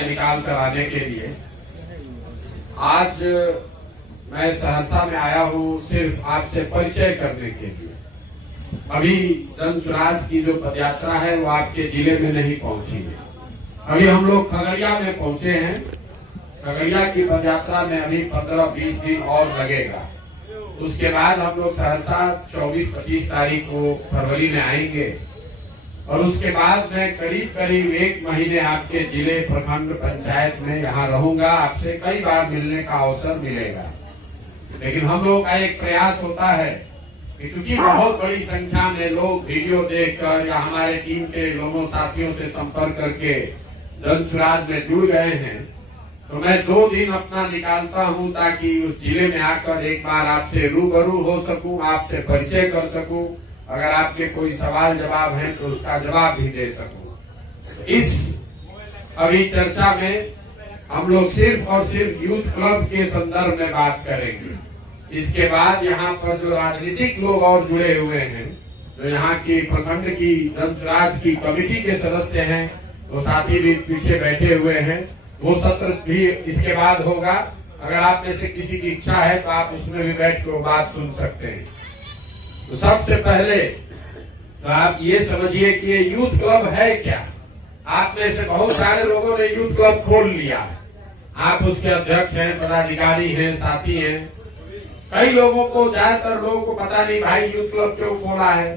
समय निकाल कर आने के लिए। आज मैं सहरसा में आया हूँ सिर्फ आपसे परिचय करने के लिए। अभी जन स्वराज की जो पदयात्रा है वो आपके जिले में नहीं पहुंची है। अभी हम लोग खगड़िया में पहुंचे हैं। खगड़िया की पदयात्रा में अभी 15-20 दिन और लगेगा। उसके बाद हम लोग सहरसा 24-25 तारीख को फरवरी में आएंगे और उसके बाद मैं करीब 1 महीने आपके जिले, प्रखंड, पंचायत में यहाँ रहूंगा। आपसे कई बार मिलने का अवसर मिलेगा, लेकिन हम लोग का एक प्रयास होता है कि चूंकि बहुत बड़ी संख्या में लोग वीडियो देखकर या हमारे टीम के लोगों साथियों से संपर्क करके जन स्वराज में जुड़ गए हैं, तो मैं 2 दिन अपना निकालता हूं ताकि उस जिले में आकर एक बार आपसे रूबरू हो सकूं, आपसे परिचय कर सकूं। अगर आपके कोई सवाल जवाब है तो उसका जवाब भी दे सकूं। इस अभी चर्चा में हम लोग सिर्फ और सिर्फ यूथ क्लब के संदर्भ में बात करेंगे। इसके बाद यहाँ पर जो राजनीतिक लोग और जुड़े हुए हैं, जो यहाँ की प्रखंड की जन स्वराज की कमेटी के सदस्य हैं, वो साथी भी पीछे बैठे हुए हैं, वो सत्र भी इसके बाद होगा। अगर आप में से किसी की इच्छा है तो आप उसमें भी बैठ कर बात सुन सकते हैं। तो सबसे पहले तो आप ये समझिए कि ये यूथ क्लब है क्या। आप में से बहुत सारे लोगों ने यूथ क्लब खोल लिया है। आप उसके अध्यक्ष हैं, पदाधिकारी हैं, साथी हैं। कई लोगों को, ज्यादातर लोगों को पता नहीं भाई यूथ क्लब क्यों खोला है।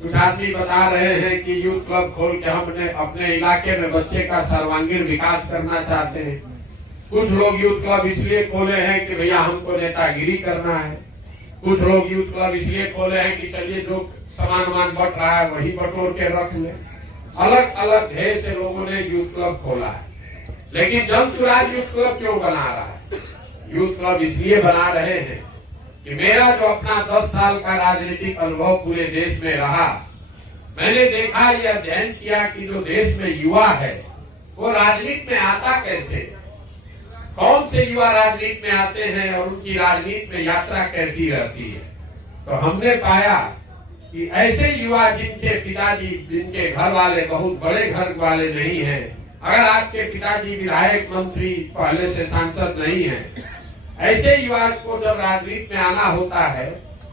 कुछ आदमी बता रहे हैं कि यूथ क्लब खोल के हमने अपने इलाके में बच्चे का सर्वांगीण विकास करना चाहते हैं। कुछ लोग यूथ क्लब इसलिए खोले हैं कि भैया हमको नेतागिरी करना है। कुछ लोग यूथ क्लब इसलिए खोले हैं कि चलिए जो सामान बट रहा है वही बटोर के रख ले। अलग अलग ढेर से लोगों ने यूथ क्लब खोला है। लेकिन जन स्वराज यूथ क्लब क्यों बना रहा है? यूथ क्लब इसलिए बना रहे हैं कि मेरा जो अपना 10 साल का राजनीतिक अनुभव पूरे देश में रहा, मैंने देखा, यह अध्ययन किया कि जो देश में युवा है वो राजनीति में आता कैसे, कौन से युवा राजनीति में आते हैं और उनकी राजनीति में यात्रा कैसी रहती है। तो हमने पाया कि ऐसे युवा जिनके पिताजी, जिनके घर वाले बहुत बड़े घर वाले नहीं हैं, अगर आपके पिताजी विधायक, मंत्री, पहले से सांसद नहीं है, ऐसे युवा को जब राजनीति में आना होता है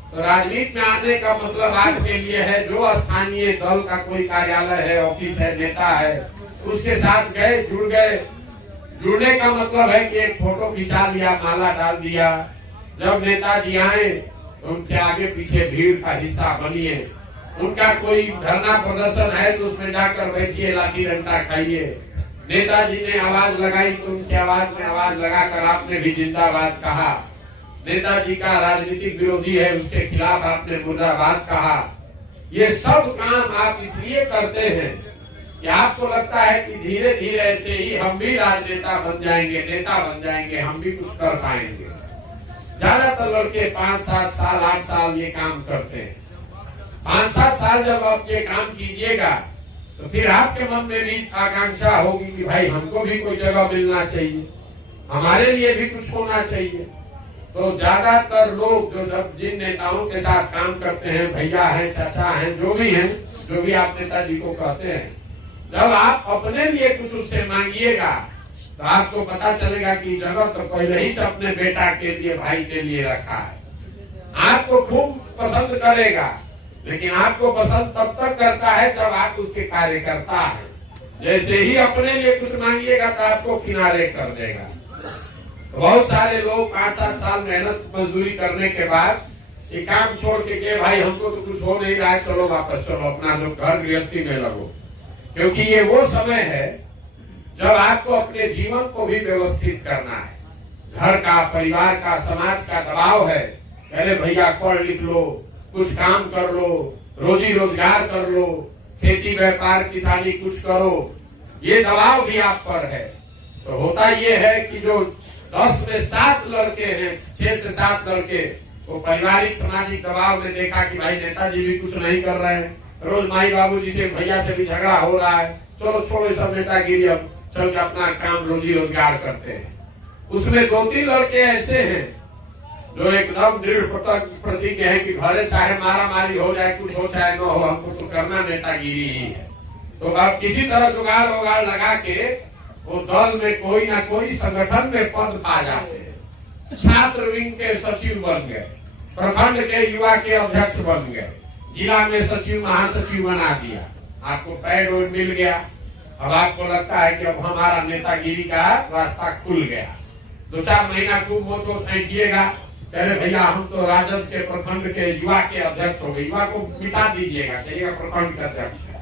तो राजनीति में आने का मतलब आपके लिए है जो स्थानीय दल का कोई कार्यालय है, ऑफिस है, नेता है, उसके साथ गए, जुड़ गए। जुड़ने का मतलब है कि एक फोटो खिंचा लिया, माला डाल दिया। जब नेताजी आए तो उनके आगे पीछे भीड़ का हिस्सा बनिए। उनका कोई धरना प्रदर्शन है तो उसमें जाकर बैठिए, लाठी डंडा खाइए। नेताजी ने आवाज लगाई तो उनकी आवाज में आवाज लगाकर आपने भी जिंदाबाद कहा। नेताजी का राजनीतिक विरोधी है, उसके खिलाफ आपने मुर्दाबाद कहा। ये सब काम आप इसलिए करते हैं कि आपको लगता है कि धीरे धीरे ऐसे ही हम भी राजनेता बन जाएंगे, नेता बन जाएंगे, हम भी कुछ कर पाएंगे। ज्यादातर लड़के 5-7 साल, 8 साल ये काम करते हैं। 5-7 साल जब आप ये काम कीजिएगा तो फिर आपके मन में भी आकांक्षा होगी कि भाई हमको भी कोई जगह मिलना चाहिए, हमारे लिए भी कुछ होना चाहिए। तो ज्यादातर लोग जो जब जिन नेताओं के साथ काम करते हैं, भैया हैं, चाचा हैं, जो भी हैं, जो भी आप नेताजी को कहते हैं, जब आप अपने लिए कुछ उससे मांगिएगा तो आपको पता चलेगा कि जगह तो पहले ही से अपने बेटा के लिए, भाई के लिए रखा है। आपको खूब पसंद करेगा, लेकिन आपको पसंद तब तक करता है जब आप उसके कार्यकर्ता हैं। जैसे ही अपने लिए कुछ मांगिएगा तो आपको किनारे कर देगा। तो बहुत सारे लोग 5-7 साल मेहनत मजदूरी करने के बाद ये काम छोड़ के भाई हमको तो कुछ हो नहीं रहा है, चलो वापस चलो अपना जो घर गृहस्थी में लगो। क्योंकि ये वो समय है जब आपको अपने जीवन को भी व्यवस्थित करना है। घर का, परिवार का, समाज का दबाव है। पहले भैया पढ़ लिख लो, कुछ काम कर लो, रोजी रोजगार कर लो, खेती व्यापार किसानी कुछ करो, ये दबाव भी आप पर है। तो होता ये है कि जो 10 में 7 लड़के हैं, 6 से 7 लड़के, वो पारिवारिक सामाजिक दबाव में देखा कि भाई नेताजी भी कुछ नहीं कर रहे हैं, रोज माई बाबूजी से, भैया से भी झगड़ा हो रहा है, चलो छोड़ो सब नेतागिरी, अब चल के अपना काम रोजी रोजगार करते हैं। उसमें 2-3 लड़के ऐसे हैं जो एकदम दृढ़ प्रतिज्ञ है कि भले चाहे मारा मारी हो जाए, कुछ हो चाहे न हो, हमको तो करना नेतागिरी ही है। तो अब किसी तरह जुगाड़ वगाड़ लगा के वो दल में कोई ना कोई संगठन में पद पा जाते हैं। छात्र विंग के सचिव बन गए, प्रखंड के युवा के अध्यक्ष बन गए, जिला में सचिव महासचिव बना दिया, आपको पैड मिल गया। अब आपको लगता है कि अब हमारा नेतागिरी का रास्ता खुल गया। 2-4 महीना खूब मोच वोच ऐठिएगा, कह भैया हम तो राजद के प्रखंड के युवा के अध्यक्ष हो गए। युवा को मिटा दीजिएगा, कहिएगा प्रखंड के अध्यक्ष है।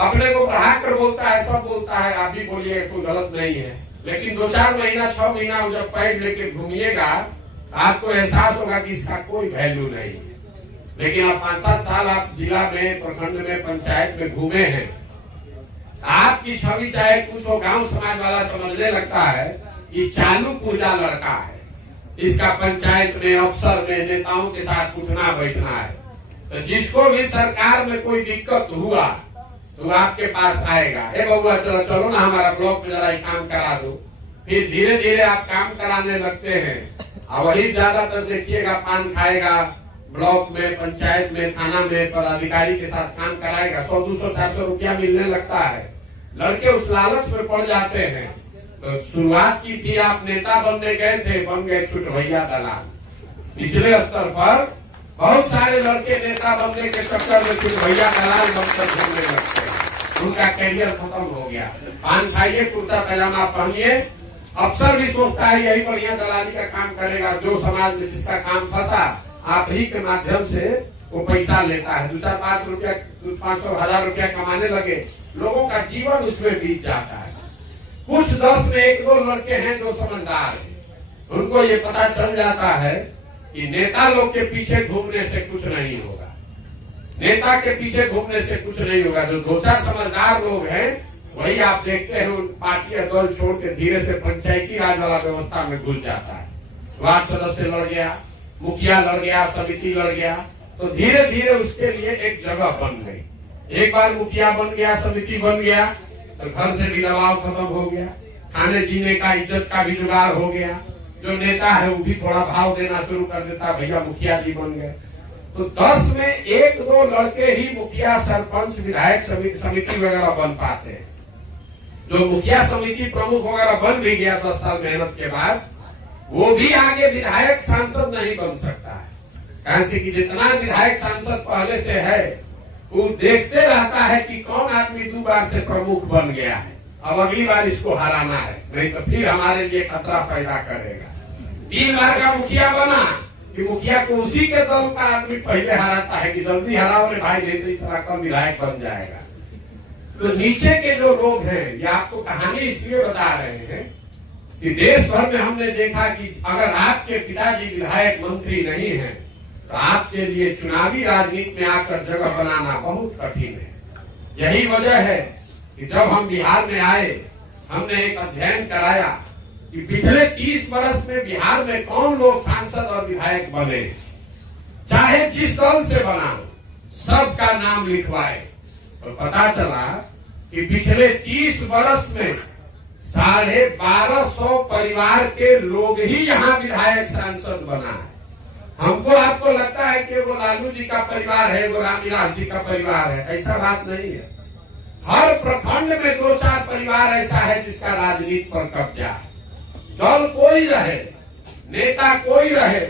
अपने को बढ़ाकर बोलता है, सब बोलता है, आप भी बोलिए, कोई गलत नहीं है। लेकिन 2-4 महीना 6 महीना जब पैड लेके घूमिएगा आपको एहसास होगा कि इसका कोई वैल्यू नहीं है। लेकिन अब 5-7 साल आप जिला में, प्रखंड में, पंचायत में घूमे हैं, आपकी छवि चाहे कुछ हो, गांव समाज वाला समझने लगता है कि चालू पुर्जा लड़का है, इसका पंचायत में, अफसर में, नेताओं के साथ उठना बैठना है। तो जिसको भी सरकार में कोई दिक्कत हुआ तो आपके पास आएगा, हे बउआ चलो ना हमारा ब्लॉक में जरा काम करा दो। फिर धीरे धीरे आप काम कराने लगते हैं और वही ज्यादातर देखिएगा पान खाएगा, ब्लॉक में, पंचायत में, थाना में पदाधिकारी के साथ काम कराएगा, 100-200-400 रुपया मिलने लगता है। लड़के उस लालच में पड़ जाते हैं। तो शुरुआत की थी, आप नेता बनने गए थे, बन गए छुटभैया दलाल। निचले स्तर पर बहुत सारे लड़के नेता बनने के चक्कर में छुटभैया दलाल बनकर घूमने लगते हैं, उनका कैरियर खत्म हो गया। पान खाइए, कुर्ता पैजामा पहनिए, अफसर भी सोचता है यही बढ़िया दलाली का काम करेगा, जो समाज में जिसका काम फंसा आप ही के माध्यम से वो पैसा लेता है। 2-4-5 रुपया, 500-1000 रुपया कमाने लगे, लोगों का जीवन उसमें बीत जाता है। कुछ 10 में 1-2 लड़के हैं जो समझदार हैं, उनको ये पता चल जाता है कि नेता लोग के पीछे घूमने से कुछ नहीं होगा, नेता के पीछे घूमने से कुछ नहीं होगा। जो 2-4 समझदार लोग हैं वही आप देखते हैं उन पार्टी या दल छोड़ के धीरे से पंचायती राज वाला व्यवस्था में घुस जाता है। वार्ड सदस्य लड़ गया, मुखिया लड़ गया, समिति लड़ गया, तो धीरे धीरे उसके लिए एक जगह बन गई। एक बार मुखिया बन गया, समिति बन गया, तो घर से भी दबाव खत्म हो गया, खाने जीने का, इज्जत का भी जुगाड़ हो गया। जो नेता है वो भी थोड़ा भाव देना शुरू कर देता, भैया मुखिया जी बन गए। तो 10 में 1-2 लड़के ही मुखिया, सरपंच, विधायक समिति वगैरह बन पाते हैं। जो मुखिया समिति प्रमुख वगैरह बन भी गया 10 साल मेहनत के बाद, वो भी आगे विधायक सांसद नहीं बन सकता है। कैसे कि जितना विधायक सांसद पहले से है वो देखते रहता है कि कौन आदमी 2 बार से प्रमुख बन गया है, अब अगली बार इसको हराना है, नहीं तो फिर हमारे लिए खतरा पैदा करेगा। 3 बार का मुखिया बना कि मुखिया को उसी के दल का आदमी पहले हराता है कि जल्दी हराओ रे भाई, नहीं तो इस तरह का विधायक बन जाएगा। तो नीचे के जो लोग हैं, ये आपको कहानी इसलिए बता रहे हैं कि देश भर में हमने देखा कि अगर आपके पिताजी विधायक मंत्री नहीं हैं तो आपके लिए चुनावी राजनीति में आकर जगह बनाना बहुत कठिन है। यही वजह है कि जब हम बिहार में आए, हमने एक अध्ययन कराया कि पिछले 30 वर्ष में बिहार में कौन लोग सांसद और विधायक बने, चाहे जिस दल से बना हो, सबका नाम लिखवाए, तो पता चला कि पिछले 30 वर्ष में 1250 परिवार के लोग ही यहाँ विधायक सांसद बना है। हमको आपको लगता है कि वो लालू जी का परिवार है, वो रामविलास जी का परिवार है, ऐसा बात नहीं है। हर प्रखंड में 2-4 परिवार ऐसा है जिसका राजनीति पर कब्जा है। दल कोई रहे, नेता कोई रहे,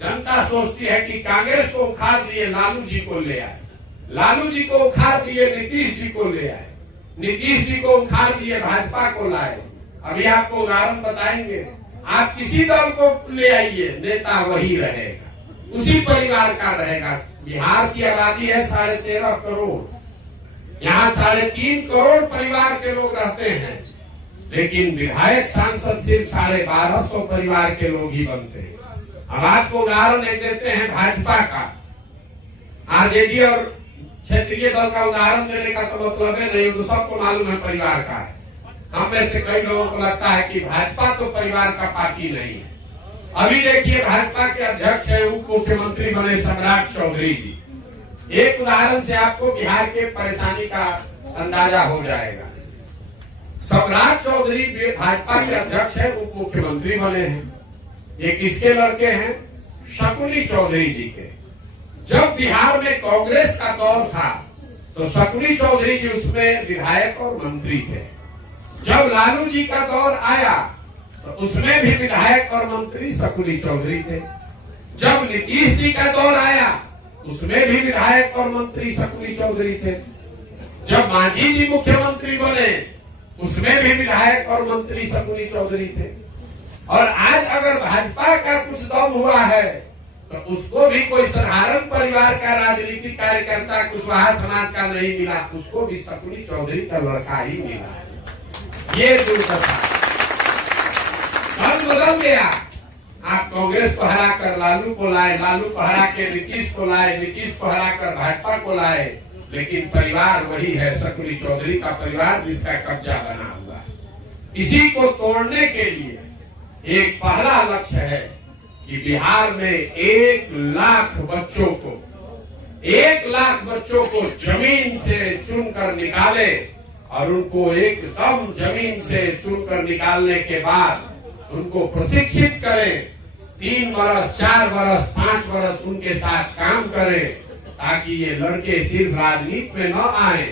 जनता सोचती है कि कांग्रेस को उखाड़ दिए लालू जी को ले आए, लालू जी को उखाड़ दिए नीतीश जी को ले आए, नीतीश जी को उखाड़ दिए भाजपा को लाए। अभी आपको उदाहरण बताएंगे, आप किसी दल को ले आइए, नेता वही रहेगा, उसी परिवार का रहेगा। बिहार की आबादी है 13.5 करोड़, यहाँ 3.5 करोड़ परिवार के लोग रहते हैं, लेकिन विधायक सांसद सिर्फ 1250 परिवार के लोग ही बनते हैं। अब आपको उदाहरण एक देते हैं भाजपा का, आरजेडी और क्षेत्रीय दल का उदाहरण देने का तो मतलब है नहीं, तो सबको मालूम है परिवार का है। हम में से कई लोगों को लगता है कि भाजपा तो परिवार का पार्टी नहीं है। अभी देखिए भाजपा के अध्यक्ष है, उप मुख्यमंत्री बने सम्राट चौधरी जी। एक उदाहरण से आपको बिहार के परेशानी का अंदाजा हो जाएगा। सम्राट चौधरी भाजपा के अध्यक्ष है, उप मुख्यमंत्री बने हैं। ये किसके लड़के हैं? शकुनी चौधरी जी के। जब बिहार में कांग्रेस का दौर था तो शकुनी चौधरी जी उसमें विधायक और मंत्री थे। जब लालू जी का दौर आया तो उसमें भी विधायक और मंत्री शकुनी चौधरी थे। जब नीतीश जी का दौर आया उसमें भी विधायक और मंत्री शकुनी चौधरी थे। जब मांझी जी मुख्यमंत्री बने उसमें भी विधायक और मंत्री शकुनी चौधरी थे। और आज अगर भाजपा का कुछ दम हुआ है तो उसको भी कोई साधारण परिवार का राजनीतिक कार्यकर्ता कुशवाहा समाज का नहीं मिला, उसको भी शकुनी चौधरी का लड़का ही मिला। ये दुर्दशा अब बदल गया। आप कांग्रेस को हरा कर लालू को लाए, लालू को हरा के नीतीश को लाए, नीतीश को हरा कर भाजपा को लाए, लेकिन परिवार वही है, शकुनी चौधरी का परिवार जिसका कब्जा बना हुआ है। इसी को तोड़ने के लिए एक पहला लक्ष्य है कि बिहार में 1 लाख बच्चों को जमीन से चुनकर निकाले और उनको एकदम जमीन से चुनकर निकालने के बाद उनको प्रशिक्षित करें। 3 बरस, 4 बरस, 5 बरस उनके साथ काम करें ताकि ये लड़के सिर्फ राजनीति में न आए,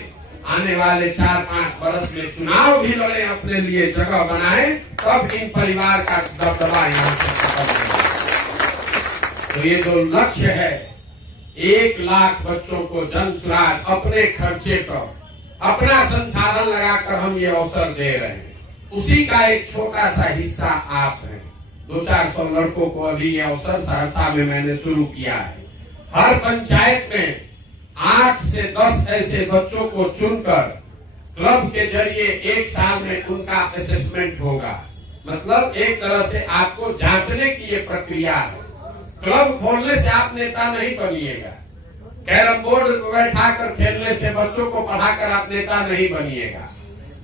आने वाले 4-5 बरस में चुनाव भी लड़े, अपने लिए जगह बनाए, तब इन परिवार का दबदबा यहाँ से खत्म होगा। तो ये जो लक्ष्य है 1 लाख बच्चों को जन सुराज अपने खर्चे पर अपना संसाधन लगाकर हम ये अवसर दे रहे हैं, उसी का एक छोटा सा हिस्सा आप हैं। 200-400 लड़कों को अभी ये अवसर सहरसा में मैंने शुरू किया है। हर पंचायत में 8 से 10 ऐसे बच्चों को चुनकर क्लब के जरिए 1 साल में उनका असेसमेंट होगा। मतलब एक तरह से आपको जांचने की ये प्रक्रिया है। क्लब खोलने से आप नेता नहीं बनिएगा, कैरम बोर्ड बैठा कर खेलने से, बच्चों को पढ़ाकर आप नेता नहीं बनिएगा।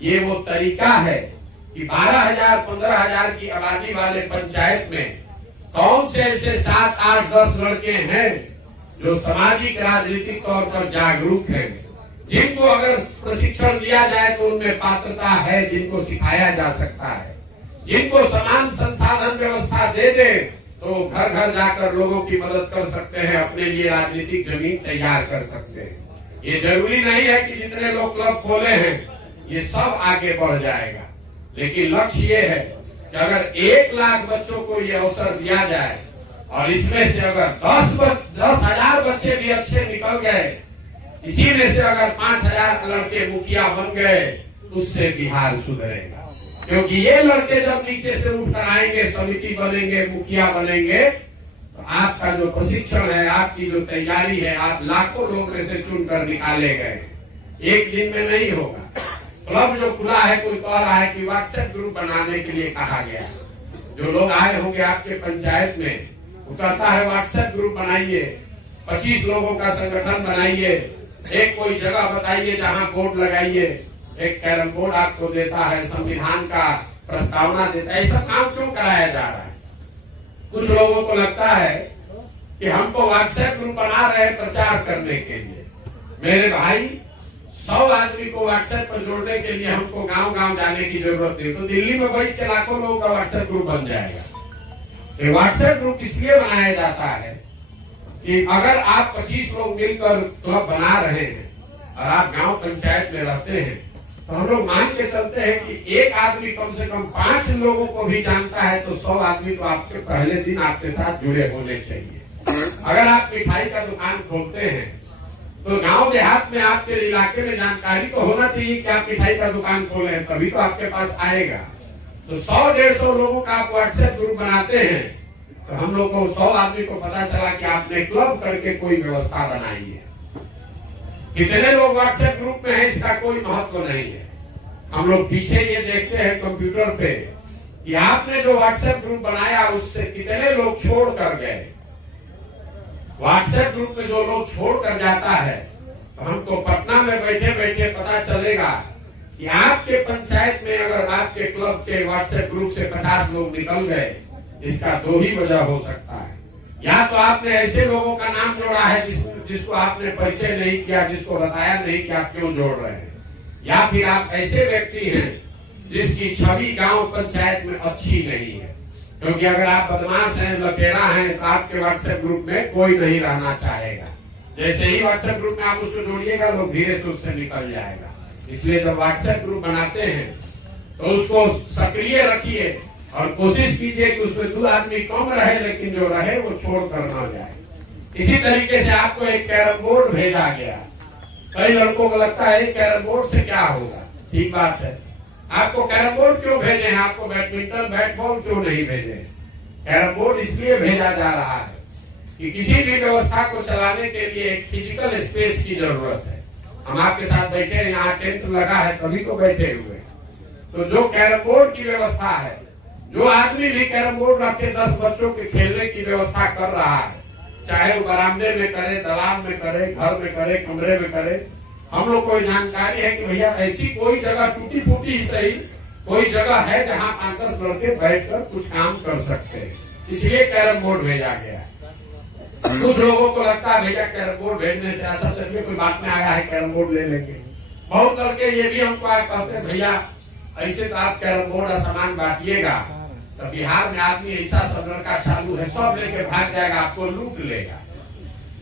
ये वो तरीका है कि 12,000-15,000 की आबादी वाले पंचायत में कौन से ऐसे 7, 8, 10 लड़के हैं जो सामाजिक राजनीतिक तौर पर जागरूक हैं, जिनको अगर प्रशिक्षण दिया जाए तो उनमें पात्रता है, जिनको सिखाया जा सकता है, जिनको समान संसाधन व्यवस्था दे दे तो घर घर जाकर लोगों की मदद कर सकते हैं, अपने लिए राजनीतिक जमीन तैयार कर सकते हैं। ये जरूरी नहीं है कि जितने लोग क्लब खोले हैं ये सब आगे बढ़ जाएगा, लेकिन लक्ष्य ये है कि अगर 1 लाख बच्चों को ये अवसर दिया जाए और इसमें से अगर 10,000 बच्चे भी अच्छे निकल गए, इसी में से अगर 5,000 लड़के मुखिया बन गए, उससे बिहार सुधरेगा। क्योंकि ये लड़के जब नीचे से उठकर आएंगे, समिति बनेंगे, मुखिया बनेंगे, तो आपका जो प्रशिक्षण है, आपकी जो तैयारी है, आप लाखों लोग में से चुनकर निकाले गए, एक दिन में नहीं होगा। क्लब जो खुला है, कोई कह रहा है कि व्हाट्सएप ग्रुप बनाने के लिए कहा गया। जो लोग आए होंगे आपके पंचायत में, उतरता है व्हाट्सएप ग्रुप बनाइए, 25 लोगों का संगठन बनाइए, एक कोई जगह बताइए जहां बोर्ड लगाइए, एक कैरम बोर्ड आपको देता है, संविधान का प्रस्तावना देता है। ऐसा काम क्यों कराया जा रहा है? कुछ लोगों को लगता है कि हमको व्हाट्सएप ग्रुप बना रहे हैं प्रचार करने के लिए। मेरे भाई, 100 आदमी को व्हाट्सएप पर जोड़ने के लिए हमको गांव गांव जाने की जरूरत नहीं, तो दिल्ली में बैठ के लाखों लोगों का व्हाट्सएप ग्रुप बन जाएगा। व्हाट्सएप ग्रुप इसलिए बनाया जाता है कि अगर आप 25 लोग मिलकर क्लब बना रहे हैं और आप गांव पंचायत में रहते हैं, तो हम लोग मान के चलते हैं कि एक आदमी कम से कम 5 लोगों को भी जानता है, तो 100 आदमी तो आपके पहले दिन आपके साथ जुड़े होने चाहिए। अगर आप मिठाई का दुकान खोलते हैं तो गांव देहात में आपके इलाके में जानकारी तो होना चाहिए कि आप मिठाई का दुकान खोले हैं, तभी तो आपके पास आएगा। तो 100-150 लोगों का आप व्हाट्सएप ग्रुप बनाते हैं, तो हम लोग को 100 आदमी को पता चला कि आपने क्लब करके कोई व्यवस्था बनाई है। कितने लोग व्हाट्सएप ग्रुप में हैं इसका कोई महत्व नहीं है। हम लोग पीछे ये देखते हैं कंप्यूटर पे कि आपने जो व्हाट्सएप ग्रुप बनाया उससे कितने लोग छोड़ कर गए। व्हाट्सएप ग्रुप में जो लोग छोड़ कर जाता है, तो हमको पटना में बैठे बैठे पता चलेगा कि आपके पंचायत में अगर आपके क्लब के व्हाट्सएप ग्रुप से 50 लोग निकल गए, इसका 2 ही वजह हो सकता है। या तो आपने ऐसे लोगों का नाम जोड़ा है जिसको आपने परिचय नहीं किया, जिसको बताया नहीं कि आप क्यों जोड़ रहे हैं, या फिर आप ऐसे व्यक्ति हैं जिसकी छवि गांव पंचायत में अच्छी नहीं है। क्योंकि अगर आप बदमाश हैं, लकेड़ा हैं, तो आपके व्हाट्सएप ग्रुप में कोई नहीं रहना चाहेगा। जैसे ही व्हाट्सएप ग्रुप में आप उसको जोड़िएगा, लोग धीरे से उससे निकल जाएगा। इसलिए जब व्हाट्सएप ग्रुप बनाते हैं तो उसको सक्रिय रखिए और कोशिश कीजिए कि उसमें 2 आदमी कम रहे, लेकिन जो रहे वो छोड़ कर न जाए। इसी तरीके से आपको एक कैरम बोर्ड भेजा गया। कई लड़कों को लगता है कैरम बोर्ड से क्या होगा। ठीक बात है, आपको कैरम बोर्ड क्यों भेजे हैं, आपको बैडमिंटन बैट बॉल क्यों नहीं भेजे हैं? कैरम बोर्ड इसलिए भेजा जा रहा है कि किसी भी व्यवस्था को चलाने के लिए एक फिजिकल स्पेस की जरूरत है। हम आपके साथ बैठे हैं, यहाँ टेंट लगा है तभी तो बैठे हुए। तो जो कैरम बोर्ड की व्यवस्था है, जो आदमी भी कैरम बोर्ड रख के 10 बच्चों के खेलने की व्यवस्था कर रहा है, चाहे वो बरामदे में करे, दलान में करे, घर में करे, कमरे में करे, हम लोग को जानकारी है कि भैया ऐसी कोई जगह टूटी फूटी ही सही कोई जगह है जहाँ 5-10 लड़के बैठकर कुछ काम कर सकते हैं। इसलिए कैरम बोर्ड भेजा गया। कुछ लोगों को लगता है भैया कैरम बोर्ड भेजने से अच्छा, चलिए कोई बात में आया है कैरम बोर्ड ले लेंगे। बहुत लड़के ये भी हमको कहते हैं भैया ऐसे तो आप कैरम बोर्ड का सामान बांटिएगा तो बिहार में आदमी ऐसा सब लड़का चालू है, सब लेके भाग जाएगा, आपको लूट लेगा।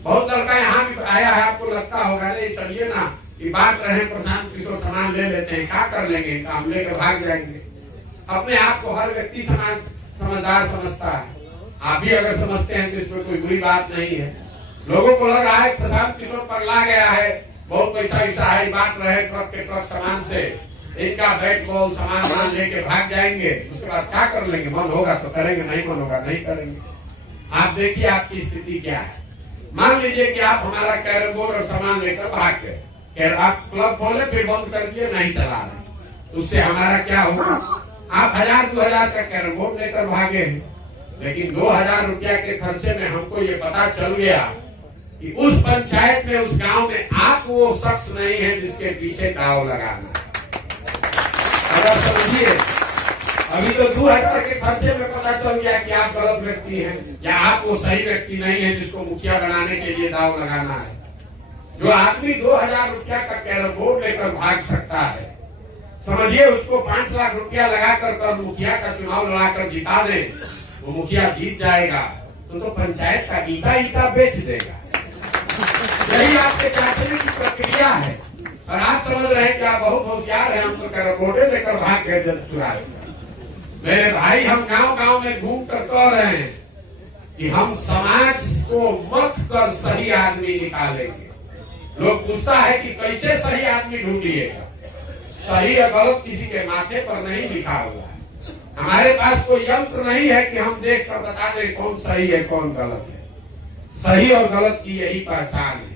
बहुत लड़का यहाँ भी आया है, आपको लगता होगा अरे चलिए ना ये बात रहे प्रशांत किशोर सामान ले लेते हैं, क्या कर लेंगे, हम लेके भाग जाएंगे। अपने आप को हर व्यक्ति समझदार समझता है। आप भी अगर समझते हैं तो इसमें कोई बुरी बात नहीं है। लोगों को लग रहा है प्रशांत किशोर पगला गया है, बहुत पैसा वैसा है, बांट रहे ट्रक के ट्रक सामान से, इनका बैट बॉल सामान लेके भाग जाएंगे, उसके बाद क्या कर लेंगे, मन होगा तो करेंगे, नहीं मन होगा नहीं करेंगे। आप देखिए आपकी स्थिति क्या है। मान लीजिए कि आप हमारा कैरम बोर्ड और सामान लेकर भाग गए, आप क्लब खोले फिर बंद कर दिए, नहीं चला रहे, उससे हमारा क्या होगा? आप 1000-2000 का कैरम बोर्ड लेकर भागे, लेकिन 2000 रुपया के खर्चे में हमको ये पता चल गया कि उस पंचायत में, उस गांव में आप वो शख्स नहीं है जिसके पीछे दाव लगाना है। अगर समझिए, अभी तो 2000 के खर्चे में पता चल गया कि आप गलत व्यक्ति हैं या आप वो सही व्यक्ति नहीं है जिसको मुखिया बनाने के लिए दाव लगाना है। जो आदमी 2000 रुपया का कैरम बोर्ड लेकर भाग सकता है, समझिए उसको 5 लाख रुपया लगाकर मुखिया का चुनाव लड़ाकर जिता दे, वो मुखिया जीत जाएगा तो पंचायत का ईटा बेच देगा। यही आपके जांचने की प्रक्रिया है। और आप समझ रहे हैं कि आप बहुत होशियार हैं, हम तो कैरम बोर्ड लेकर भाग गए जब चुराए। मेरे भाई, हम गांव-गांव में घूम कर कह रहे हैं कि हम समाज को मत कर सही आदमी निकालेंगे। लोग पूछता है कि कैसे सही आदमी ढूंढिएगा? सही या गलत किसी के माथे पर नहीं लिखा हुआ है। हमारे पास कोई यंत्र नहीं है कि हम देख कर बता दें कौन सही है कौन गलत है। सही और गलत की यही पहचान है।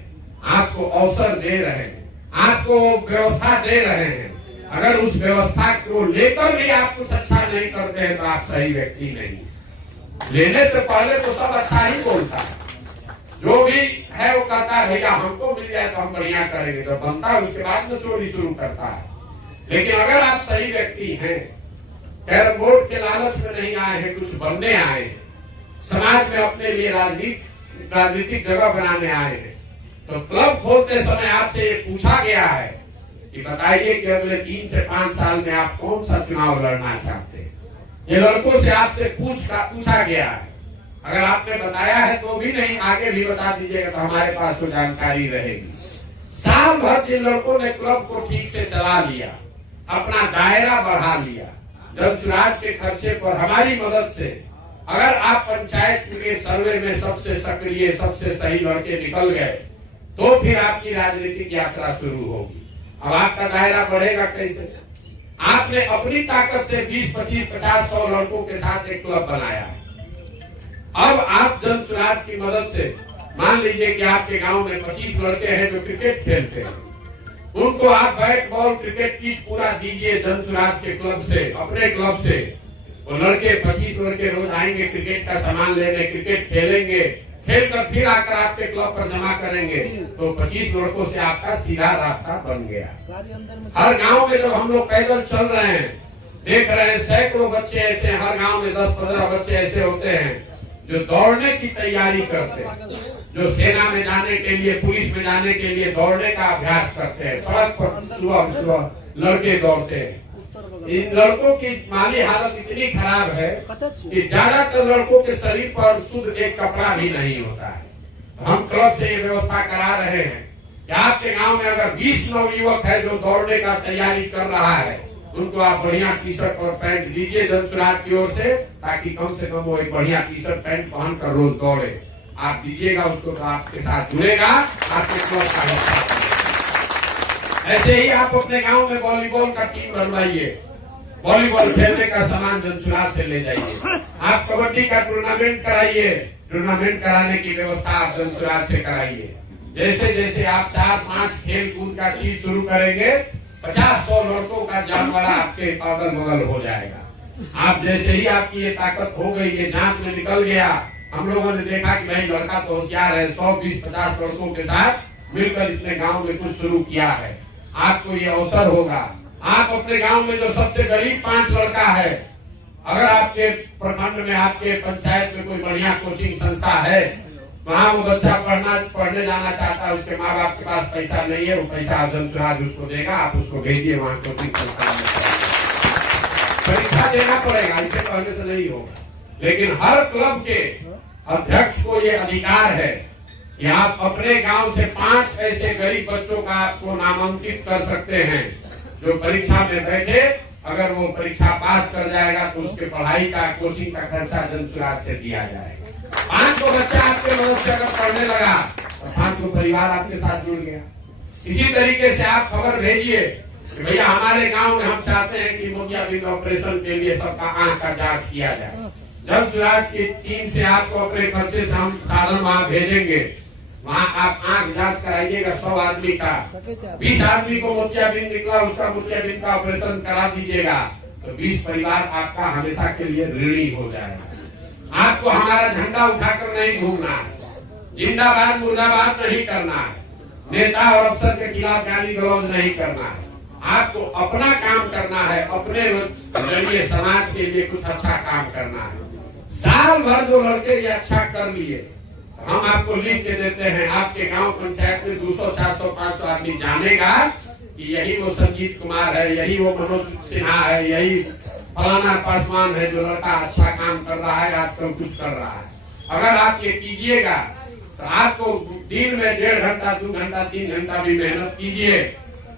आपको अवसर दे रहे हैं, आपको व्यवस्था दे रहे हैं। अगर उस व्यवस्था को लेकर भी आप कुछ अच्छा नहीं करते हैं तो आप सही व्यक्ति नहीं। लेने से पहले तो सब अच्छा ही बोलता है, जो भी है वो कहता है भैया हमको मिल जाए तो हम बढ़िया करेंगे, तो बनता है उसके बाद में चोरी शुरू करता है। लेकिन अगर आप सही व्यक्ति हैं, कैरम बोर्ड के लालच में नहीं आए हैं, कुछ बनने आए हैं, समाज में अपने लिए राजनीतिक जगह बनाने आए हैं, तो क्लब खोलते समय आपसे ये पूछा गया है कि बताइए कि अगले 3 से 5 साल में आप कौन सा चुनाव लड़ना चाहते हैं। ये लड़कों से आपसे पूछा गया है। अगर आपने बताया है तो भी नहीं, आगे भी बता दीजिएगा तो हमारे पास वो जानकारी रहेगी। साल भर जिन लड़कों ने क्लब को ठीक से चला लिया, अपना दायरा बढ़ा लिया, जनसुराज के खर्चे पर हमारी मदद से अगर आप पंचायत के सर्वे में सबसे सक्रिय, सबसे सही लड़के निकल गए तो फिर आपकी राजनीतिक यात्रा शुरू होगी। अब आपका दायरा बढ़ेगा कैसे? आपने अपनी ताकत से 20, 25, 50, 100 लड़कों के साथ एक क्लब बनाया है। अब आप जनसुराज की मदद से मान लीजिए कि आपके गांव में 25 लड़के हैं जो क्रिकेट खेलते हैं, उनको आप बैट बॉल क्रिकेट किट पूरा दीजिए जनसुराज के क्लब से, अपने क्लब से। वो लड़के 25 लड़के रोज आएंगे क्रिकेट का सामान लेने, क्रिकेट खेलेंगे, खेलकर फिर आकर आपके क्लब पर जमा करेंगे, तो 25 लड़कों से आपका सीधा रास्ता बन गया। हर गांव में जब हम लोग पैदल चल रहे हैं, देख रहे हैं सैकड़ों बच्चे ऐसे, हर गांव में 10-15 बच्चे ऐसे होते हैं जो दौड़ने की तैयारी करते हैं, जो सेना में जाने के लिए, पुलिस में जाने के लिए दौड़ने का अभ्यास करते हैं। सड़क पर सुबह लड़के दौड़ते हैं। इन लड़कों की माली हालत इतनी खराब है कि ज्यादातर लड़कों के शरीर पर शुद्ध एक कपड़ा भी नहीं होता है। हम क्लब से ये व्यवस्था करा रहे हैं कि आपके गांव में अगर 20 नवयुवक है जो दौड़ने का तैयारी कर रहा है, उनको आप बढ़िया टी शर्ट और पैंट दीजिए जन सुराज की ओर से, ताकि कम से कम वो एक बढ़िया टी शर्ट पैंट पहन कर रोज दौड़े। आप दीजिएगा उसको तो आपके साथ जुड़ेगा, आपके क्लब का हिस्सा। ऐसे ही आप अपने गांव में वॉलीबॉल का टीम बनवाइए, वॉलीबॉल खेलने का सामान जनसुराज से ले जाइए। आप कबड्डी का टूर्नामेंट कराइए, टूर्नामेंट कराने की व्यवस्था आप जनसुराज से कराइए। जैसे जैसे आप 4-5 खेल कूद का चीज शुरू करेंगे, 50-100 लड़कों का जानवरा आपके अगल बगल हो जाएगा। आप जैसे ही आपकी ये ताकत हो गई, ये जांच में निकल गया, हम लोगों ने देखा कि भाई लड़का तो होशियार है, 100, 20, 50 लड़कों के साथ मिलकर इसने गांव में कुछ शुरू किया है, आपको ये अवसर होगा। आप अपने गांव में जो सबसे गरीब 5 लड़का है, अगर आपके प्रखंड में, आपके पंचायत में कोई बढ़िया कोचिंग संस्था है, वहाँ वो बच्चा पढ़ने जाना चाहता है, उसके माँ बाप के पास पैसा नहीं है, वो पैसा जनसुराज उसको देगा, आप उसको भेजिए वहाँ कोचिंग संस्था में। परीक्षा देना पड़ेगा, इसे पढ़ने से नहीं होगा। लेकिन हर क्लब के अध्यक्ष को ये अधिकार है कि आप अपने गांव से 5 ऐसे गरीब बच्चों का को नामांकित कर सकते हैं, जो परीक्षा में बैठे, अगर वो परीक्षा पास कर जाएगा तो उसके पढ़ाई का, कोचिंग का खर्चा जनसुराज से दिया जाएगा। 5 को बच्चा आपके मदद से अगर पढ़ने लगा और 5 को परिवार आपके साथ जुड़ गया। इसी तरीके से आप खबर भेजिए कि भैया हमारे गांव में हम चाहते हैं कि मोतियाबिंद ऑपरेशन के लिए सबका आंख का जांच किया जाए। जनसुराज की टीम से आपको अपने खर्चे से हम साधन वहाँ भेजेंगे, वहाँ आप आंख जांच कराइएगा 100 आदमी का। 20 आदमी को मोतियाबिंद निकला, उसका मोतियाबिंद का ऑपरेशन करा दीजिएगा, तो 20 परिवार आपका हमेशा के लिए ऋणी हो जाएगा। आपको हमारा झंडा उठाकर नहीं घूमना है, जिंदाबाद मुर्दाबाद नहीं करना है, नेता और अफसर के खिलाफ गाली गलौज नहीं करना है। आपको अपना काम करना है, अपने जरिए समाज के लिए कुछ अच्छा काम करना है। साल भर जो लड़के ये अच्छा कर लिए, हम आपको लिख के देते हैं, आपके गांव पंचायत में 200, 400, 500 आदमी जानेगा कि यही वो संजीत कुमार है, यही वो मनोज सिन्हा है, यही फलाना पासवान है, जो लड़का अच्छा काम कर रहा है, आजकल कुछ कर रहा है। अगर आप ये कीजिएगा तो आपको दिन में 1.5 घंटा, 2 घंटा, 3 घंटा भी मेहनत कीजिए,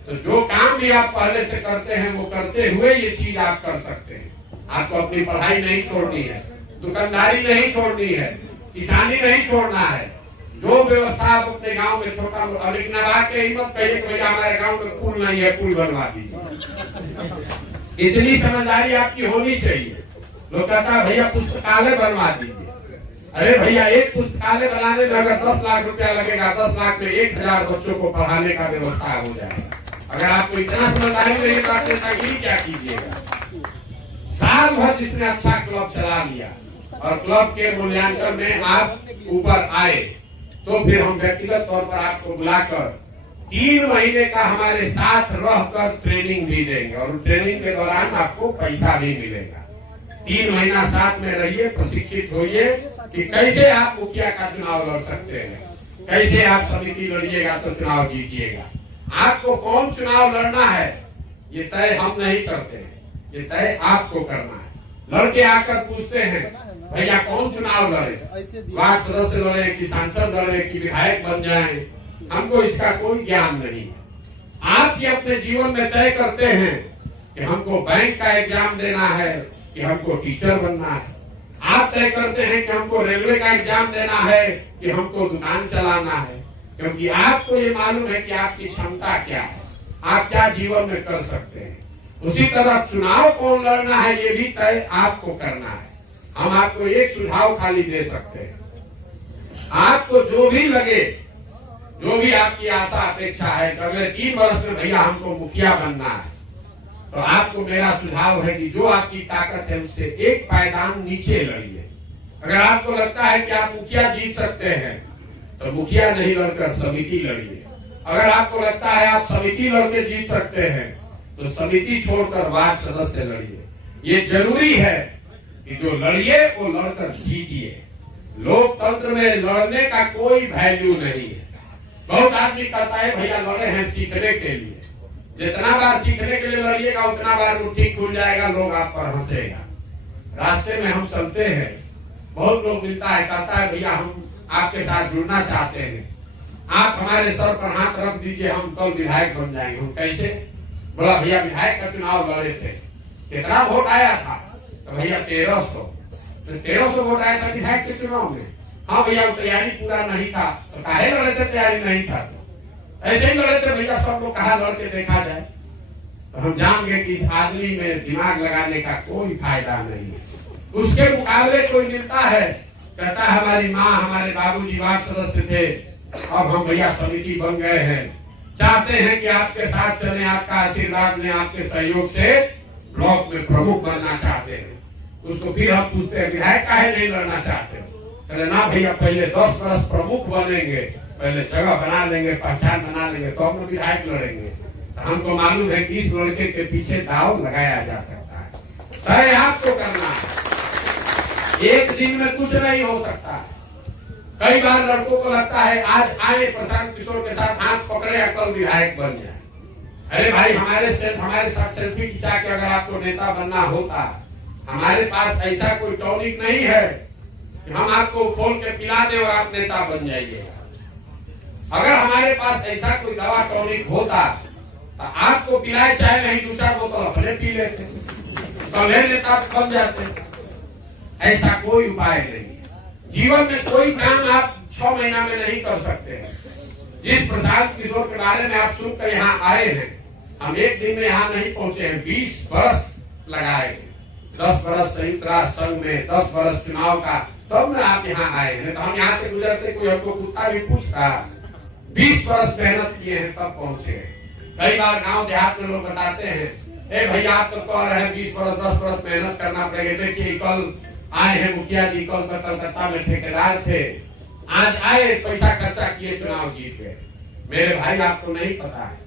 तो जो काम भी आप पहले से करते हैं वो करते हुए ये चीज आप कर सकते हैं। आपको अपनी पढ़ाई नहीं छोड़नी है, दुकानदारी नहीं छोड़नी है, किसानी नहीं छोड़ना है। जो व्यवस्था आप अपने गांव में छोटा मोटा, लेकिन अब आके हिम्मत कहिए कि भैया हमारे गांव में पुल नहीं है, पुल बनवा दीजिए। इतनी समझदारी आपकी होनी चाहिए। लोग कहता है भैया पुस्तकालय बनवा दीजिए। अरे भैया एक पुस्तकालय बनाने में अगर 10 लाख रुपया लगेगा, 10 लाख में 1000 बच्चों को पढ़ाने का व्यवस्था हो जाएगा। अगर आपको इतना समझदारी नहीं बातें चाहिए, क्या कीजिएगा। साल भर जिसने अच्छा क्लब चला लिया और क्लब के मूल्यांकन में आप ऊपर आए, तो फिर हम व्यक्तिगत तौर पर आपको बुलाकर 3 महीने का हमारे साथ रहकर ट्रेनिंग भी देंगे, और ट्रेनिंग के दौरान आपको पैसा भी मिलेगा। 3 महीना साथ में रहिए, प्रशिक्षित होइए कि कैसे आप मुखिया का चुनाव लड़ सकते हैं, कैसे आप समिति लड़िएगा तो चुनाव जीतिएगा। आपको कौन चुनाव लड़ना है ये तय हम नहीं करते हैं, ये तय आपको करना है। लड़के आकर पूछते हैं भैया कौन चुनाव लड़े, वार्ड सदस्य लड़े कि सांसद लड़े कि विधायक बन जाए, हमको इसका कोई ज्ञान नहीं है। आप ये अपने जीवन में तय करते हैं कि हमको बैंक का एग्जाम देना है कि हमको टीचर बनना है। आप तय करते हैं कि हमको रेलवे का एग्जाम देना है कि हमको दुकान चलाना है, क्योंकि आपको ये मालूम है कि आपकी क्षमता क्या है, आप क्या जीवन में कर सकते हैं। उसी तरह चुनाव कौन लड़ना है ये भी तय आपको करना है। हम आपको एक सुझाव खाली दे सकते हैं, आपको जो भी लगे, जो भी आपकी आशा अपेक्षा है, अगले 3 वर्ष में भैया हमको मुखिया बनना है, तो आपको मेरा सुझाव है कि जो आपकी ताकत है उससे एक पायदान नीचे लड़िए। अगर आपको लगता है कि आप मुखिया जीत सकते हैं तो मुखिया नहीं लड़कर समिति लड़िए। अगर आपको लगता है आप समिति लड़के जीत सकते हैं तो समिति छोड़कर वार्ड सदस्य लड़िए। ये जरूरी है कि जो लड़िए वो लड़कर जीतिए। लोकतंत्र में लड़ने का कोई वैल्यू नहीं है। बहुत आदमी कहता है भैया लड़े हैं सीखने के लिए, जितना बार सीखने के लिए लड़िएगा उतना बार मुट्ठी खुल जाएगा, लोग आप पर हंसेगा। रास्ते में हम चलते हैं, बहुत लोग मिलता है, कहता है भैया हम आपके साथ जुड़ना चाहते हैं, आप हमारे सर पर हाथ रख दीजिए, हम कल विधायक बन जाएंगे। हम कैसे? बोला भैया विधायक का चुनाव लड़े थे, कितना वोट आया था? तो भैया 1300। तो 1300 वोट आया था विधायक के चुनाव में। हाँ भैया वो तैयारी पूरा नहीं था। तो काहे लड़े थे? तैयारी नहीं था। ऐसे ही लड़े थे भैया, सब लोग कहा लड़ के देखा जाए। तो हम जान गए कि इस आदमी में दिमाग लगाने का कोई फायदा नहीं है। उसके मुकाबले कोई मिलता है, कहता है हमारी माँ हमारे बाबूजी वार्ड सदस्य थे, अब हम भैया समिति बन गए हैं, चाहते हैं कि आपके साथ चले, आपका आशीर्वाद में, आपके सहयोग से ब्लॉक में प्रमुख बनना चाहते हैं। उसको फिर हम पूछते हैं विधायक काहे नहीं लड़ना चाहते हो? कहते ना भैया पहले 10 वर्ष प्रमुख बनेंगे, पहले जगह बना लेंगे, पहचान बना लेंगे, तो हम विधायक लड़ेंगे। तो हमको मालूम है कि इस लड़के के पीछे दाव लगाया जा सकता है, तय आपको करना है। एक दिन में कुछ नहीं हो सकता। कई बार लड़कों को लगता है आज आए प्रशांत किशोर के साथ हाथ पकड़े या कल विधायक बन जाए। अरे भाई हमारे साथ सेल्फी खिंचा के अगर आपको नेता बनना होता, हमारे पास ऐसा कोई टॉनिक नहीं है कि हम आपको खोल के पिला दे और आप नेता बन जाइए। अगर हमारे पास ऐसा कोई दवा टॉनिक होता तो आपको पिलाए चाहे नहीं 2-4 बोतल अपने पी लेते, कल नेता बन जाते। ऐसा कोई उपाय नहीं। जीवन में कोई काम आप 6 महीना में नहीं कर सकते हैं। जिस प्रशांत किशोर के बारे में आप सुनकर यहाँ आए हैं, हम एक दिन में यहाँ नहीं पहुंचे हैं, 20 वर्ष लगाए, 10 वर्ष संयुक्त राष्ट्र संघ में, 10 वर्ष चुनाव का, तब में आप यहाँ आए हैं। तो हम यहाँ से गुजरते कोई हमको कुत्ता भी पूछता, 20 वर्ष मेहनत किए हैं तब पहुंचे। कई बार गांव देहात में लोग बताते हैं, ए भैया आप तो कह रहे हैं 20 वर्ष 10 वर्ष मेहनत करना पड़ेगा। देखिए कल आए हैं मुखिया जी, कल कलकत्ता में ठेकेदार थे, आज आए पैसा खर्चा किए चुनाव जीत गए। मेरे भाई आपको नहीं पता है,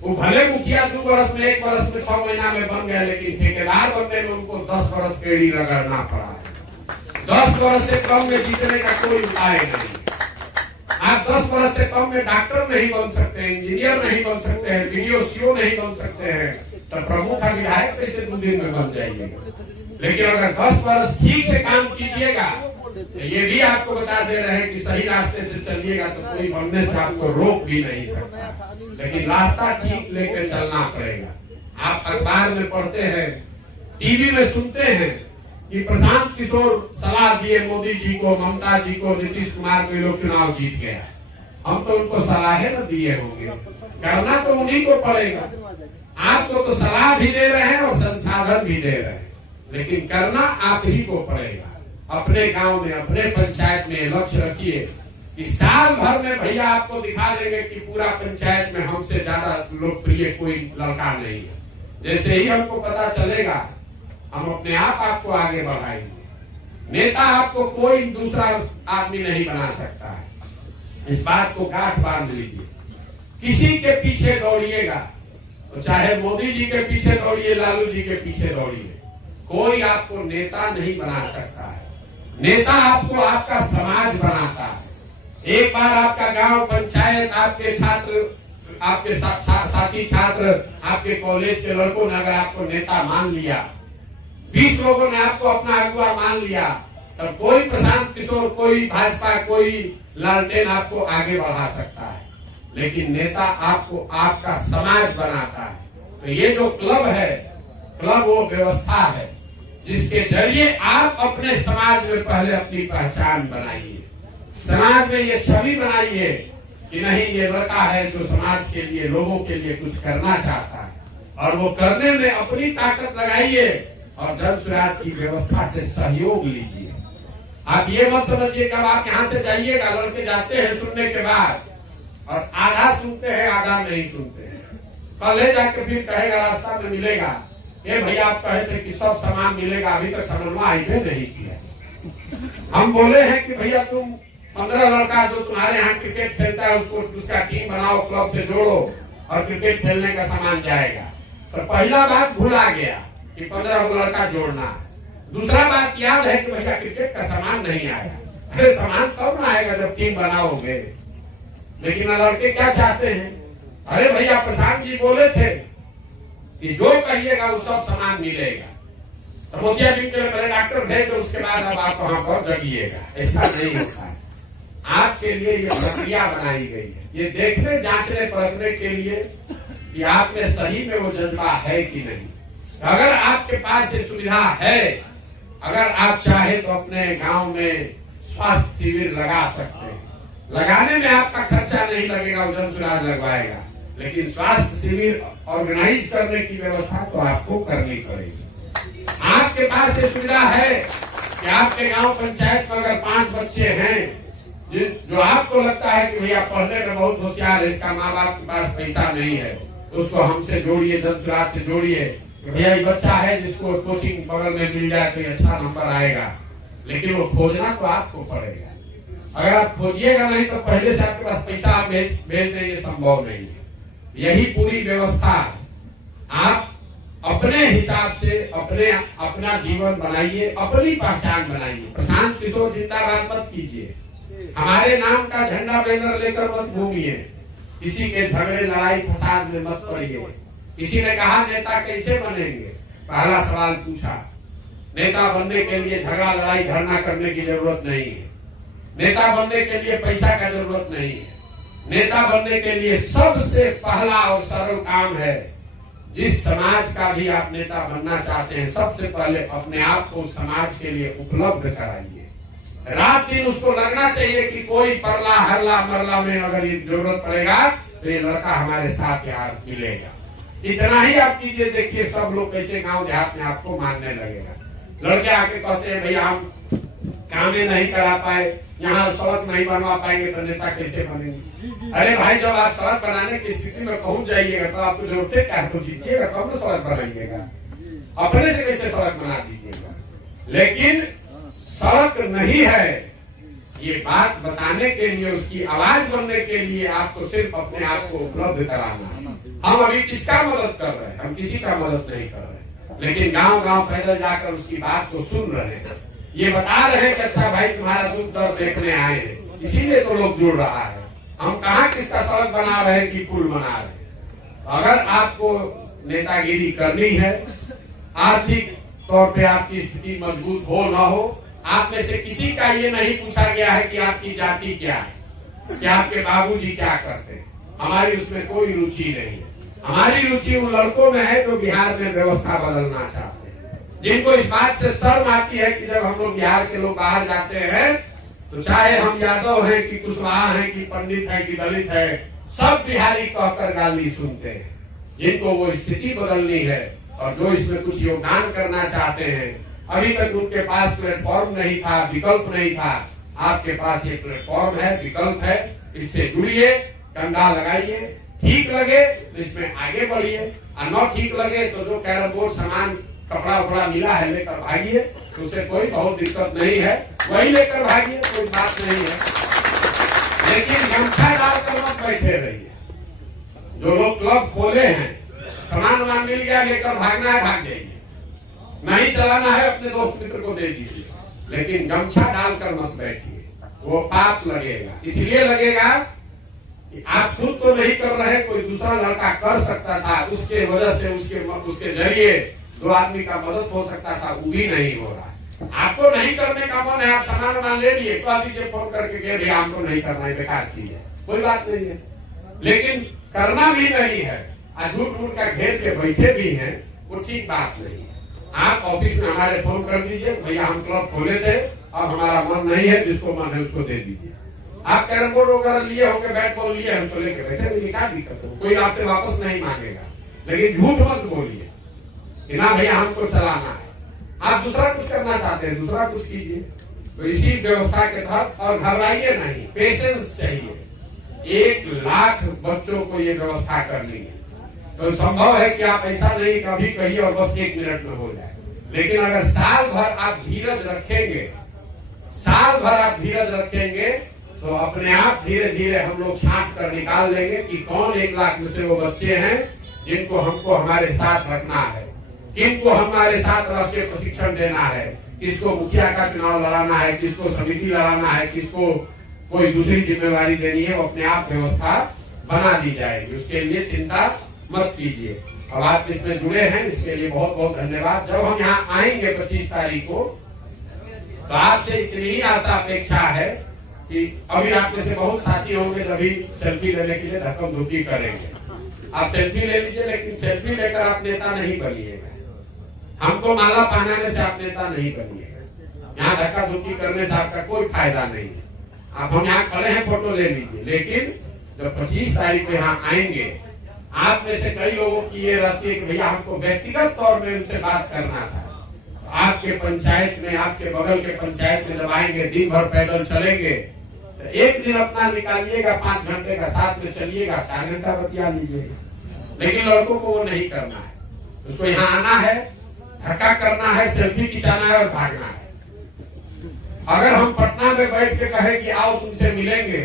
वो भले मुखिया 2 वर्ष में 1 वर्ष में 6 महीना में बन गया, लेकिन ठेकेदार बनने में उनको 10 वर्ष पेड़ी रगड़ना पड़ा है। 10 वर्ष से कम में जीतने का कोई उपाय नहीं। आप 10 वर्ष से कम में डॉक्टर नहीं बन सकते हैं, इंजीनियर नहीं बन सकते हैं, वीडियो सीओ नहीं बन सकते हैं, तो प्रमुख विधायक कैसे 2 दिन में बन जाइएगा? लेकिन अगर 10 वर्ष ठीक से काम कीजिएगा, तो ये भी आपको बता दे रहे हैं कि सही रास्ते से चलिएगा तो कोई बनने से आपको रोक भी नहीं सकता, लेकिन रास्ता ठीक लेकर चलना पड़ेगा। आप अखबार में पढ़ते हैं, टीवी में सुनते हैं कि प्रशांत किशोर सलाह दिए मोदी जी को, ममता जी को, नीतीश कुमार को, लोग चुनाव जीत गया। हम तो उनको सलाहें न दिए होंगे, करना तो उन्हीं को पड़ेगा। आपको तो सलाह भी दे रहे हैं और संसाधन भी दे रहे हैं, लेकिन करना आप ही को पड़ेगा। अपने गांव में, अपने पंचायत में लक्ष्य रखिए कि साल भर में भैया आपको दिखा देंगे कि पूरा पंचायत में हमसे ज्यादा लोकप्रिय कोई लड़का नहीं है। जैसे ही हमको पता चलेगा, हम अपने आप आपको आगे बढ़ाएंगे। नेता आपको कोई दूसरा आदमी नहीं बना सकता है, इस बात को गांठ बांध लीजिए। किसी के पीछे दौड़िएगा, तो चाहे मोदी जी के पीछे दौड़िए, लालू जी के पीछे दौड़िए, कोई आपको नेता नहीं बना सकता है। नेता आपको आपका समाज बनाता है। एक बार आपका गांव, पंचायत, आपके छात्र, आपके साथी छात्र, आपके कॉलेज के लड़कों ने अगर आपको नेता मान लिया, 20 लोगों ने आपको अपना अगुवा मान लिया, तब कोई प्रशांत किशोर, कोई भाजपा, कोई लालटेन आपको आगे बढ़ा सकता है। लेकिन नेता आपको आपका समाज बनाता है। तो ये जो क्लब है, क्लब वो व्यवस्था है जिसके जरिए आप अपने समाज में पहले अपनी पहचान बनाइए, समाज में ये छवि बनाइए कि नहीं ये लड़का है जो समाज के लिए, लोगों के लिए कुछ करना चाहता है, और वो करने में अपनी ताकत लगाइए और जन स्वराज की व्यवस्था से सहयोग लीजिए। आप ये मत समझिए कि आप यहाँ से जाइएगा, लड़के जाते हैं सुनने के बाद और आधा सुनते हैं आधा नहीं सुनते हैं, कल ले जाके फिर कहेगा रास्ता में मिलेगा, ये भैया आप कहे थे कि सब सामान मिलेगा, अभी तक समन्वय आईने नहीं किया। हम बोले हैं कि भैया तुम 15 लड़का जो तुम्हारे यहाँ क्रिकेट खेलता है उसको, उसका टीम बनाओ, क्लब से जोड़ो और क्रिकेट खेलने का सामान जाएगा। तो पहला बात भुला गया कि 15 लड़का जोड़ना। दूसरा बात याद है कि भैया क्रिकेट का सामान नहीं आया। अरे सामान कब ना आएगा जब टीम बनाओगे। लेकिन लड़के क्या चाहते हैं, अरे भैया प्रशांत जी बोले थे कि जो कहिएगा वो सब सामान मिलेगा, तो मोतिया टीम के लिए पहले डॉक्टर भेज दो, उसके बाद अब आप वहां पर जगिएगा। ऐसा नहीं होता है। आपके लिए ये प्रक्रिया बनाई गई है, ये देखने, जांचने, परखने के लिए कि आप में सही में वो जज्बा है कि नहीं। अगर आपके पास ये सुविधा है, अगर आप चाहे तो अपने गांव में स्वास्थ्य शिविर लगा सकते हैं। लगाने में आपका खर्चा नहीं लगेगा, वो जन सुराज लगवाएगा, लेकिन स्वास्थ्य शिविर ऑर्गेनाइज करने की व्यवस्था तो आपको करनी पड़ेगी। आपके पास ये सुविधा है कि आपके गांव पंचायत में अगर 5 बच्चे हैं जो आपको लगता है कि भैया पढ़ने में बहुत होशियार है, इसका माँ बाप के पास पैसा नहीं है, उसको हमसे जोड़िए, जन सुराज से जोड़िए। भैया ये बच्चा है जिसको कोचिंग बगल में मिल जाए तो अच्छा नंबर आएगा, लेकिन वो खोजना तो आपको पड़ेगा। अगर आप खोजिएगा नहीं तो पहले से आपके पास पैसा आप भेज दें, ये संभव नहीं है। यही पूरी व्यवस्था आप अपने हिसाब से अपना जीवन बनाइए, अपनी पहचान बनाइए। प्रशांत किशोर जिंदाबाद मत कीजिए, हमारे नाम का झंडा बैनर लेकर मत घूमिए, किसी के झगड़े लड़ाई फसाद में मत पड़िए। किसी ने कहा नेता कैसे बनेंगे, पहला सवाल पूछा। नेता बनने के लिए झगड़ा लड़ाई धरना करने की जरूरत नहीं है। नेता बनने के लिए पैसा का जरूरत नहीं है। नेता बनने के लिए सबसे पहला और सरल काम है, जिस समाज का भी आप नेता बनना चाहते हैं, सबसे पहले अपने आप को समाज के लिए उपलब्ध कराइए। रात दिन उसको लगना चाहिए कि कोई परला हरला मरला में अगर ये जरूरत पड़ेगा तो ये लड़का हमारे साथ यार मिलेगा। इतना ही आप कीजिए, देखिए सब लोग कैसे गांव देहात में आपको मानने लगेगा। लड़के आके कहते हैं भैया हम कामें नहीं करा पाए, यहाँ सड़क नहीं बनवा पाएंगे तो नेता कैसे बनेंगे। अरे भाई जब आप सड़क बनाने की स्थिति में पहुंच जाइएगा तो आपको जरूरत क्या है, तो जीतिएगा कब तो सड़क बनाइएगा, अपने से कैसे सड़क बना दीजिएगा। लेकिन सड़क नहीं है, ये बात बताने के लिए, उसकी आवाज बनने के लिए आपको सिर्फ अपने आप को उपलब्ध कराना है। हम अभी किसका मदद कर रहे हैं, हम किसी का मदद नहीं कर रहे, लेकिन गांव गांव पैदल जाकर उसकी बात को सुन रहे हैं, ये बता रहे हैं कि अच्छा भाई तुम्हारा दुख दर्द देखने आए हैं, इसीलिए तो लोग जुड़ रहा है। हम कहाँ किसका सड़क बना रहे हैं कि पुल बना रहे हैं। अगर आपको नेतागिरी करनी है, आर्थिक तौर पे आपकी स्थिति मजबूत हो ना हो, आप में से किसी का ये नहीं पूछा गया है कि आपकी जाति क्या है, कि आपके बाबूजी क्या करते हैं, हमारी उसमें कोई रुचि नहीं है। हमारी रुचि उन लड़कों में है जो बिहार में व्यवस्था बदलना चाहते हैं, जिनको इस बात से शर्म आती है कि जब हम लोग बिहार के लोग बाहर जाते हैं तो चाहे हम यादव हैं कि कुशवाहा हैं कि पंडित है कि दलित है, सब बिहारी कहकर गाली सुनते हैं। जिनको वो स्थिति बदलनी है और जो इसमें कुछ योगदान करना चाहते हैं, अभी तक उनके पास प्लेटफॉर्म नहीं था, विकल्प नहीं था, आपके पास ये प्लेटफॉर्म है, विकल्प है, इससे जुड़िए, कंधा लगाइए, ठीक लगे तो इसमें आगे बढ़िए, और न ठीक लगे तो जो कैरम बोर्ड सामान कपड़ा उपड़ा मिला है लेकर भागिए, तो उसे कोई बहुत दिक्कत नहीं है, वही लेकर भागिए, कोई बात नहीं है। लेकिन गमछा डालकर मत बैठे रहिए। जो लोग क्लब खोले हैं, सामान वामान मिल गया लेकर भागना है भाग जाइए, नहीं चलाना है अपने दोस्त मित्र को दे दीजिए, लेकिन गमछा डालकर मत बैठिए, वो पाप लगेगा। इसलिए लगेगा कि आप खुद तो नहीं कर रहे, कोई दूसरा लड़का कर सकता था, उसके वजह से उसके जरिए 2 आदमी का मदद हो सकता था, वो भी नहीं हो रहा है। आपको नहीं करने का मन है, आप सामान वामान ले लिए, कह दीजिए फोन करके कि भैया हमको नहीं करना है, बेकार चीज है, कोई बात नहीं है। लेकिन करना भी नहीं है, झूठ मूठ का घेर के बैठे भी हैं, वो ठीक बात नहीं है। आप ऑफिस में हमारे फोन कर दीजिए, भैया हम क्लब खोले थे अब हमारा मन नहीं है, जिसको मन है उसको दे दीजिए। आप कैरम बोर्ड वगैरह लिए होंगे, बैट बॉल लिए हैं, उसको लेके बैठे रहिए, क्या दिक्कत है, कोई आपसे वापस नहीं मांगेगा। लेकिन झूठ मत बोलिए कि ना भैया हमको चलाना है, आप दूसरा कुछ करना चाहते हैं, दूसरा कुछ कीजिए। तो इसी व्यवस्था के तहत, और घबराइए नहीं, पेशेंस चाहिए। 1 लाख बच्चों को ये व्यवस्था करनी है, तो संभव है कि आप ऐसा नहीं कभी कहिए और बस 1 मिनट में हो जाए, लेकिन अगर साल भर आप धीरज रखेंगे, साल भर आप धीरज रखेंगे, तो अपने आप धीरे धीरे हम लोग छांट कर निकाल देंगे कि कौन 1 लाख में से वो बच्चे हैं जिनको हमको हमारे साथ रखना है, किनको हमारे साथ रह के प्रशिक्षण देना है, किसको मुखिया का चुनाव लड़ाना है, किसको समिति लड़ाना है, किसको कोई दूसरी जिम्मेवारी देनी है, वो अपने आप व्यवस्था बना दी जाएगी। उसके लिए चिंता मत कीजिए। अब आप इसमें जुड़े हैं, इसके लिए बहुत बहुत धन्यवाद। जब हम यहाँ आएंगे 25 तारीख को, तो आपसे इतनी ही आशा अपेक्षा है कि अभी आप में से बहुत साथी होंगे, अभी सेल्फी लेने के लिए धक्कम धुक्की करेंगे, आप सेल्फी ले लीजिए, लेकिन सेल्फी लेकर आप नेता नहीं बनिएगा। हमको माला पहनाने से आप नेता नहीं बनिएगा। यहाँ धक्का धुक्की करने से आपका कोई फायदा नहीं है। आप हम यहाँ खड़े हैं, फोटो ले लीजिए, लेकिन जब 25 तारीख को यहाँ आएंगे, आप में से कई लोगों की ये रहती है कि भैया हमको व्यक्तिगत तौर में उनसे बात करना था। आपके पंचायत में, आपके बगल के पंचायत में जब आएंगे, दिन भर पैदल चलेंगे, तो एक दिन अपना निकालिएगा 5 घंटे का, साथ में चलिएगा, 4 घंटा बतिया लीजिएगा। लेकिन लड़कों को वो नहीं करना है। उसको यहाँ आना है, धक्का करना है, सेल्फी खिंचाना है और भागना है। अगर हम पटना में बैठ के कहे कि आओ तुमसे मिलेंगे,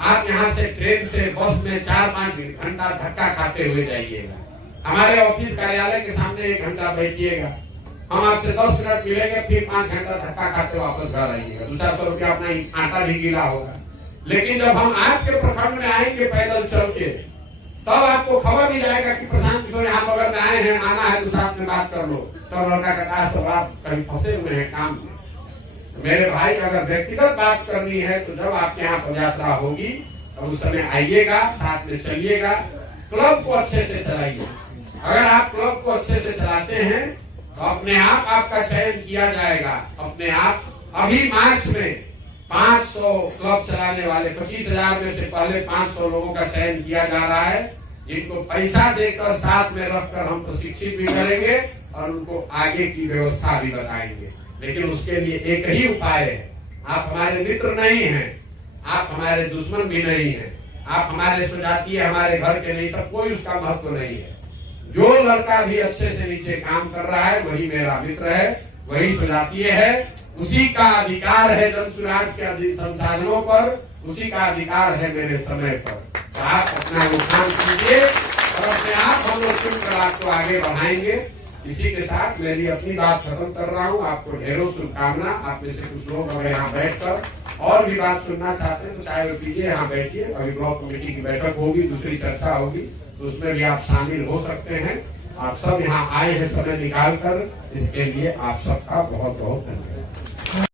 आप यहाँ से ट्रेन से, बस में 4-5 घंटा धक्का खाते हुए जाइएगा। हमारे ऑफिस कार्यालय के सामने 1 घंटा बैठिएगा, हम आपसे 10 मिनट मिलेंगे, फिर 5 घंटा धक्का खाते वापस घर आइएगा। 200-400 रुपया अपना आटा भी गीला होगा। लेकिन जब हम आपके प्रखंड में आएंगे पैदल चल के, तब आपको खबर नहीं जाएगा कि प्रशांत किशोर यहाँ बगल में आए हैं, आना है तो साथ में बात कर लो। तब लड़का कहता है तो आप कहीं फंसे हुए हैं काम में। मेरे भाई, अगर व्यक्तिगत बात करनी है तो जब आपके यहाँ पदयात्रा होगी तो उस समय आइएगा, साथ में चलिएगा, क्लब को अच्छे से चलाइए। अगर आप क्लब को अच्छे से चलाते हैं तो अपने आप आपका चयन किया जाएगा। अपने आप अभी मार्च में 500 क्लब चलाने वाले 25,000 में से पहले 500 लोगों का चयन किया जा रहा है, जिनको पैसा देकर साथ में रखकर हम प्रशिक्षित भी करेंगे और उनको आगे की व्यवस्था भी बताएंगे। लेकिन उसके लिए एक ही उपाय है। आप हमारे मित्र नहीं हैं, आप हमारे दुश्मन भी नहीं हैं, आप हमारे स्वजातीय, हमारे घर के नहीं, सब कोई उसका महत्व नहीं है। जो लड़का भी अच्छे से नीचे काम कर रहा है वही मेरा मित्र है, वही स्वजातीय है, उसी का अधिकार है जन सुराज के संसाधनों पर, उसी का अधिकार है मेरे समय पर। तो आप अपना नुकसान कीजिए और अपने आप हम लोग चुनकर आपको आगे बढ़ाएंगे। इसी के साथ मैं भी अपनी बात खत्म कर रहा हूँ। आपको ढेरों शुभकामना। आप में से कुछ लोग अगर यहाँ बैठकर और भी बात सुनना चाहते हैं तो चाहे वो कीजिए, यहाँ बैठिए। अभी ब्लॉक कमेटी की बैठक होगी, दूसरी चर्चा होगी, तो उसमें भी आप शामिल हो सकते हैं। आप सब यहाँ आए हैं समय निकाल कर, इसके लिए आप सबका बहुत बहुत धन्यवाद।